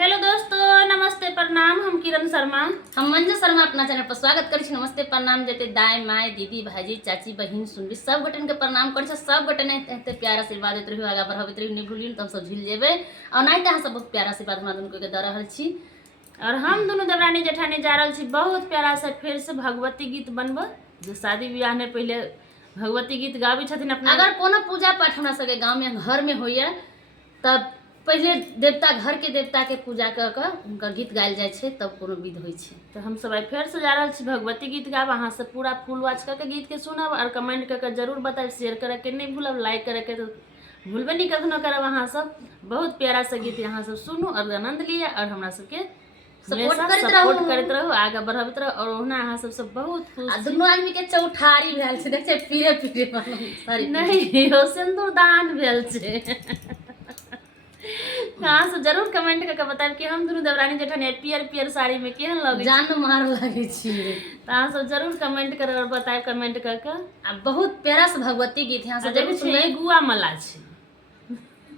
Hello दोस्तों, नमस्ते प्रणाम। हम किरण शर्मा, हम मंजू शर्मा अपना चैनल पर स्वागत करै छी। नमस्ते प्रणाम देते दाई माय दीदी भाजी चाची बहिन सुनबी सब गोटन के प्रणाम करै छी। सब गोटन एते प्यार आशीर्वाद देते रहियो, आगा बढ़ाबैत रहियो, नहीं भूलियो तो हम सब झूल जेबे। और नहीं तो सब बहुत प्यार आशीर्वाद हमरा दुनू के द रहल छी। और हम दोनों देवरानी जेठानी जा रहल छी बहुत प्यारा से फिर से भगवती गीत बनबो। जो शादी ब्याह में पहले भगवती गीत गाबै छथिन अपना। अगर कोनो पूजा पाठ हमरा सबके गांव में घर में होइए तब पहले देवता घर के देवता के पूजा कर के उनका गीत गायल जाय छे, तब कोनो विध होय छे। तो हम सब फिर से जा रहल छी भगवती गीत गाब। अहाँ सब पूरा फुल वॉच करके गीत के सुनब और कमेंट करके जरूर बताएब, शेयर करे के नहीं भूलब, लाइक करे के तो भूलबे नहीं कखनो करब। अहाँ सब बहुत प्यारा से गीत यहाँ सब सुनू और आनंद लिया और हमरा सबके सपोर्ट करते रहू, आगे बढ़ाबैत रहू। और ओहना अहाँ सब बहुत खुश छी। दुनू आदमी के चौठारी भेल छे, देख छे पीरे पीरे सॉरी नहीं हो सिंदूर दान भेल छे। हाँ सब जरूर कमेंट करके बताएब कि हम दोनों देवरानी जेठानी पियर पियर साड़ी में केहन लगे, जान मार लगे छी। तो अहाँ सब जरूर कमेंट कर और बताएब कमेंट करके। आ बहुत प्यारा से भगवती गीत यहाँ से जरूर सुनबे। गुआ मला छे।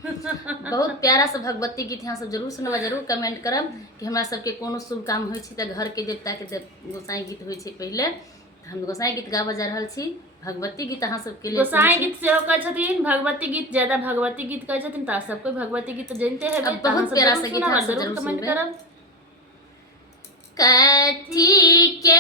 बहुत प्यारा से भगवती गीत यहाँ सब जरूर सुनबा, जरूर कमेंट करब कि हमरा सबके कोनो शुभ काम होइ छै त घर के देवता के गोसाई गीत होइ छै। पहले हम गोसाई गीत गाबा जा रहल छी। भगवती गीत अहाँ सबके लिए गोसाई गीत से कहै छथिन, भगवती गीत ज्यादा भगवती गीत कहै छथिन त सब कोई भगवती गीत जानते हैं। बहुत प्यारा से गीत जरूर कमेंट करब। कथी के